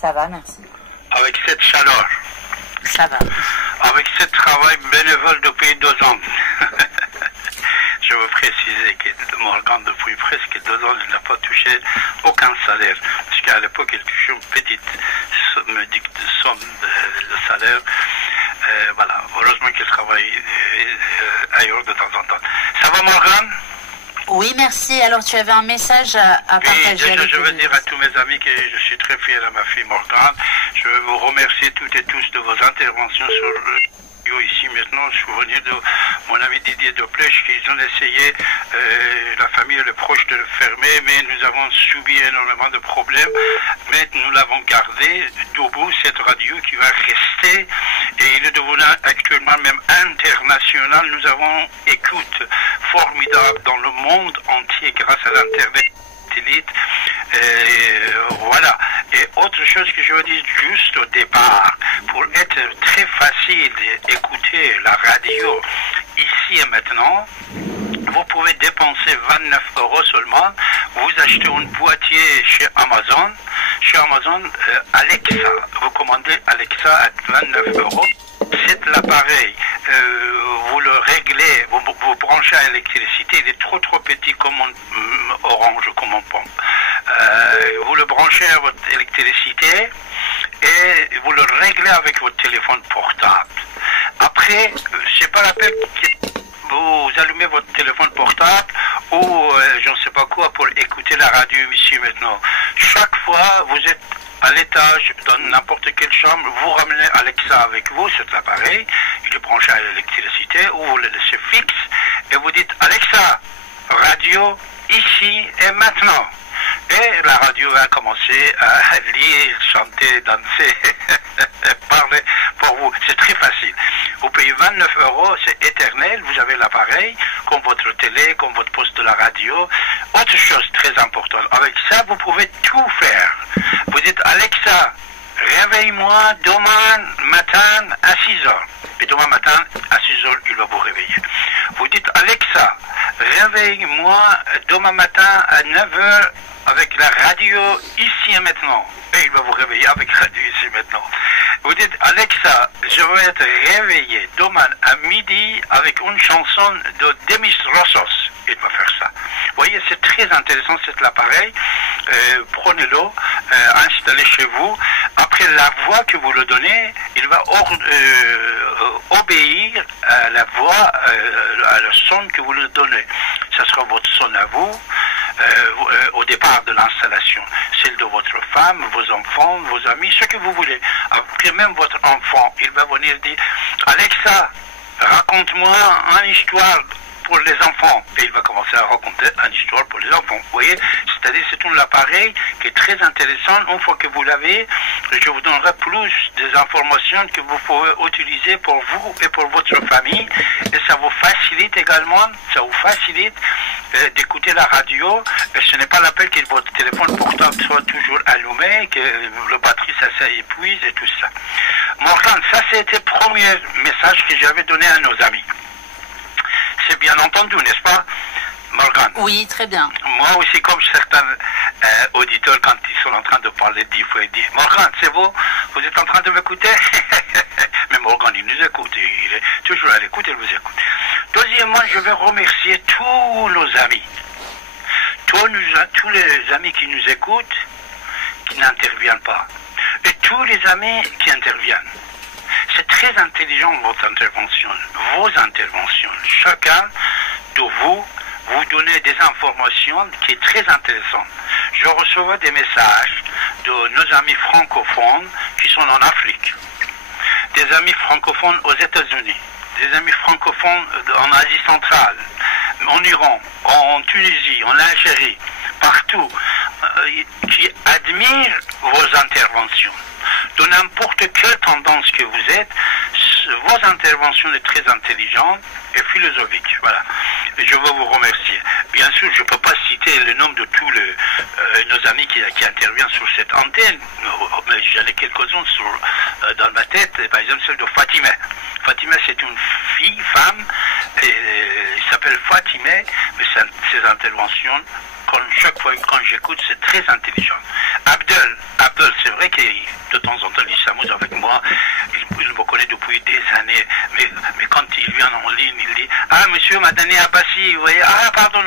Ça va, merci. Avec cette chaleur. Ça va. Avec ce travail bénévole depuis 2 ans. Je veux préciser que Morgan, depuis presque 2 ans, il n'a pas touché aucun salaire. Parce qu'à l'époque, il touchait une petite somme de salaire. Voilà. Heureusement qu'il travaille ailleurs de temps en temps. Ça va, Morgan? Oui, merci. Alors, tu avais un message à partager. Oui, je veux dire à tous mes amis que je suis très fier de ma fille Morgane. Je veux vous remercier toutes et tous de vos interventions sur ici maintenant, souvenir de mon ami Didier Doplèche qu'ils ont essayé, la famille et les proches, de le fermer, mais nous avons subi énormément de problèmes, mais nous l'avons gardé debout, cette radio qui va rester, et il est devenu actuellement même international. Nous avons écoute formidable dans le monde entier grâce à l'internet. Voilà. Et autre chose que je veux dire juste au départ, pour être très facile d'écouter la radio ici et maintenant, vous pouvez dépenser 29 € seulement. Vous achetez un boîtier chez Amazon. Chez Amazon, Alexa, vous commandez Alexa à 29 €. C'est l'appareil, vous le réglez, vous branchez à l'électricité, il est trop petit comme un orange, comme un pomme. Vous le branchez à votre électricité et vous le réglez avec votre téléphone portable. Après, c'est pas la peine que vous allumez votre téléphone portable ou je ne sais pas quoi pour écouter la radio ici maintenant. Chaque fois, vous êtes à l'étage, dans n'importe quelle chambre, vous ramenez Alexa avec vous, cet appareil, il est branché à l'électricité, ou vous le laissez fixe, et vous dites Alexa, radio, ici et maintenant. Et la radio va commencer à lire, chanter, danser, parler pour vous. C'est très facile. Vous payez 29 €, c'est éternel. Vous avez l'appareil, comme votre télé, comme votre poste de la radio. Autre chose très importante, avec ça, vous pouvez tout faire. Vous dites Alexa, réveille-moi demain matin à 6 h. Et demain matin, à 6 h, il va vous réveiller. Vous dites Alexa, réveille-moi demain matin à 9 h avec la radio ici et maintenant. Et il va vous réveiller avec radio ici et maintenant. Vous dites Alexa, je vais être réveillé demain à midi avec une chanson de Demis Roussos. Il va faire ça. Vous voyez, c'est très intéressant cet appareil. Prenez-le, installez chez vous. Après la voix que vous le donnez, il va obéir à la voix, à le son que vous le donnez. Ça sera votre son à vous. Au départ de l'installation, celle de votre femme, vos enfants, vos amis, ce que vous voulez. Après même votre enfant, il va venir dire Alexa, raconte-moi une histoire pour les enfants. Et il va commencer à raconter une histoire pour les enfants. Vous voyez, c'est-à-dire c'est un appareil qui est très intéressant. Une fois que vous l'avez, je vous donnerai plus des informations que vous pouvez utiliser pour vous et pour votre famille. Et ça vous facilite également, ça vous facilite d'écouter la radio. Et ce n'est pas la peine que votre téléphone portable soit toujours allumé, que la batterie ça s'épuise et tout ça. Morgane, ça c'était le premier message que j'avais donné à nos amis. C'est bien entendu, n'est-ce pas, Morgane? Oui, très bien. Moi aussi, comme certains auditeurs, quand ils sont en train de parler 10 fois, ils disent Morgane, c'est vous? Vous êtes en train de m'écouter? Mais Morgane, il nous écoute. Il est toujours à l'écoute, il vous écoute. Deuxièmement, je vais remercier tous nos amis. Tous les amis qui nous écoutent, qui n'interviennent pas. Et tous les amis qui interviennent. C'est très intelligent votre intervention, vos interventions. Chacun de vous donnez des informations qui est très intéressantes. Je reçois des messages de nos amis francophones qui sont en Afrique, des amis francophones aux États-Unis, des amis francophones en Asie centrale, en Iran, en Tunisie, en Algérie, partout, qui admirent vos interventions. De n'importe quelle tendance que vous êtes, vos interventions sont très intelligentes et philosophiques. Voilà. Et je veux vous remercier. Bien sûr, je ne peux pas citer le nom de tous nos amis qui interviennent sur cette antenne, mais j'en ai quelques-uns dans ma tête. Par exemple, celle de Fatima. Fatima, c'est une femme, il s'appelle Fatima, mais ses interventions chaque fois quand j'écoute, c'est très intelligent. Abdel, c'est vrai que de temps en temps, il s'amuse avec moi. Il me connaît depuis des années. Mais quand il vient en ligne, il dit « Ah, monsieur Madani Abbassi, vous voyez, ah, pardon,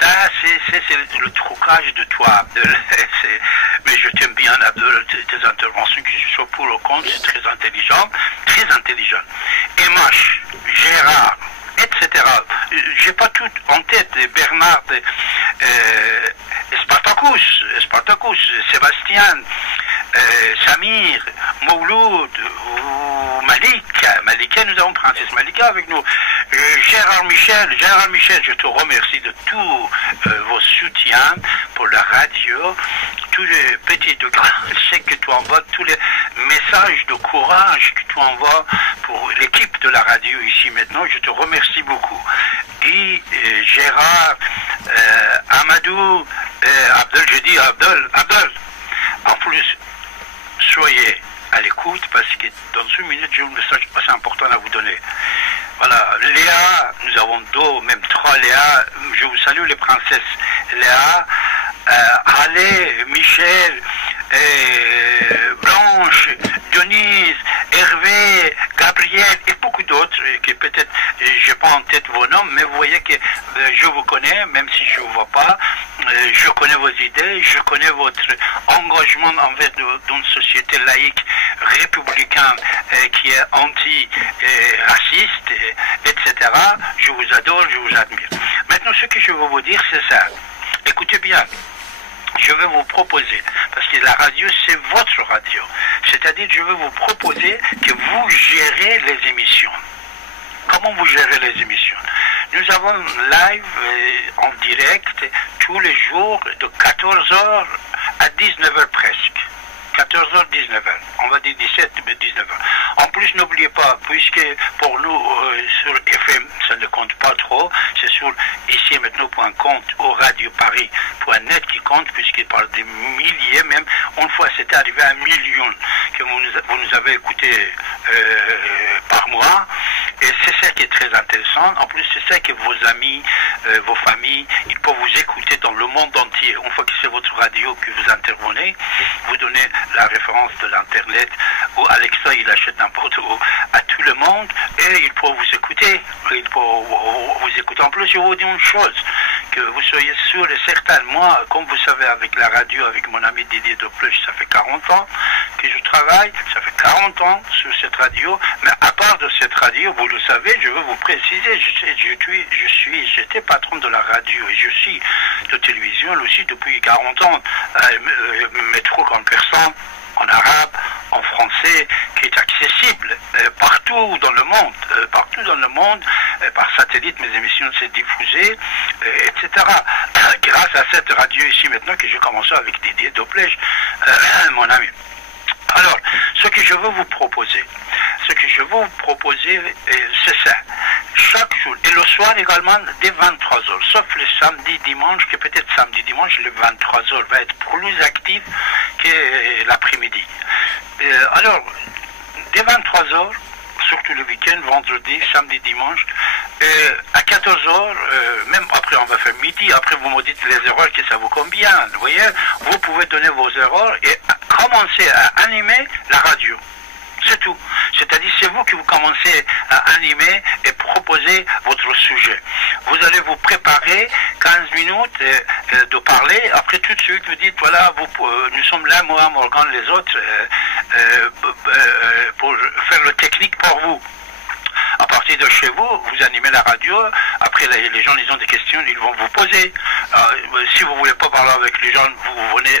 ça, c'est le trucage de toi, Abdel. » Mais je t'aime bien, Abdel, tes interventions, que je sois pour ou contre, c'est très intelligent. Très intelligent. Emache, Gérard, etc. J'ai pas tout en tête. Bernard, Spartacus, Sébastien, Samir, Mouloud, ou Malika, nous avons Princesse Malika avec nous. Gérard Michel, je te remercie de tous vos soutiens pour la radio, tous les petits de grands chèques que tu envoies, tous les messages de courage que tu envoies pour l'équipe de la radio ici maintenant. Je te remercie beaucoup. Guy, Gérard, Amadou, Abdel, je dis Abdel. En plus, soyez à l'écoute parce que dans une minute, j'ai un message assez important à vous donner. Voilà, Léa, nous avons deux, même trois Léa. Je vous salue les princesses. Léa, Ale, Michel, Blanche, Denise, Hervé, Gabriel et beaucoup d'autres que peut-être je n'ai pas en tête vos noms, mais vous voyez que je vous connais, même si je ne vous vois pas. Je connais vos idées, je connais votre engagement envers d'une société laïque républicaine qui est anti-raciste, etc. Je vous adore, je vous admire. Maintenant, ce que je veux vous dire, c'est ça. Écoutez bien. Je vais vous proposer, parce que la radio, c'est votre radio. C'est-à-dire, je vais vous proposer que vous gérez les émissions. Comment vous gérez les émissions? Nous avons live en direct tous les jours de 14h à 19h presque. 14h, 19h. On va dire 17, mais 19h. En plus, n'oubliez pas, puisque pour nous, sur FM, ça ne compte pas trop, c'est sur ici maintenant.com ou radioparis.net qui compte, puisqu'il parle des milliers même. Une fois, c'était arrivé à 1 million que vous nous avez écouté par mois. Et c'est ça qui est très intéressant. En plus, c'est ça que vos amis, vos familles, ils peuvent vous écouter dans le monde entier. Une fois que c'est votre radio que vous intervenez, vous donnez la référence de l'Internet où Alexa, il achète n'importe où à tout le monde et il peut vous écouter. Il peut vous écouter. En plus, je vous dis une chose, que vous soyez sûr et certain. Moi, comme vous savez, avec la radio, avec mon ami Didier Dopluche, ça fait 40 ans que je travaille. Ça fait 40 ans sur cette radio. Mais à part de cette radio, vous le savez, je veux vous préciser, j'étais patron de la radio et je suis de télévision aussi depuis 40 ans. Métro en persan, en arabe, en français, qui est accessible partout dans le monde. Par satellite, mes émissions s'est diffusées, etc. Grâce à cette radio ici maintenant que j'ai commencé avec Didier Dopluche, mon ami. Alors, ce que je veux vous proposer, c'est ça. Chaque jour, et le soir également, dès 23h, sauf le samedi, dimanche, que peut-être samedi, dimanche, le 23h va être plus actif que l'après-midi. Alors, dès 23h, surtout le week-end, vendredi, samedi, dimanche, à 14h, même après on va faire midi, après vous me dites les erreurs que ça vous convient, vous voyez, vous pouvez donner vos erreurs et commencer à animer la radio. C'est tout. C'est-à-dire, c'est vous qui vous commencez à animer et proposer votre sujet. Vous allez vous préparer 15 minutes de parler. Après, tout de suite, vous dites, voilà, nous sommes là, moi, Morgan, les autres, pour faire le technique pour vous. À partir de chez vous, vous animez la radio. Après, les gens, ils ont des questions, ils vont vous poser. Si vous ne voulez pas parler avec les gens, vous venez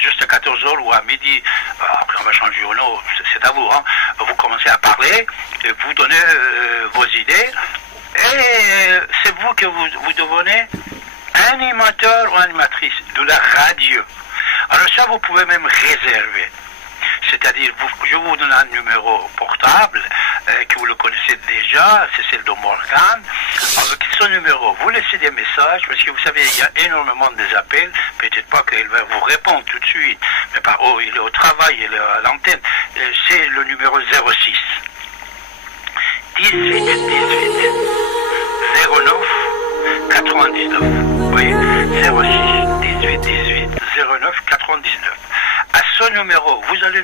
juste à 14h ou à midi, après on va changer au nom, c'est à vous, hein. Vous commencez à parler, et vous donnez vos idées, et c'est vous que vous devenez animateur ou animatrice de la radio. Alors ça, vous pouvez même réserver. C'est-à-dire, je vous donne un numéro portable, que vous le connaissez déjà, c'est celle de Morgan. Avec ce numéro, vous laissez des messages, parce que vous savez, il y a énormément d'appels, peut-être pas qu'il va vous répondre tout de suite, mais il est au travail, il est à l'antenne. C'est le numéro 06 18 18 09 99. Oui, 06 18 09 99. À ce numéro, vous allez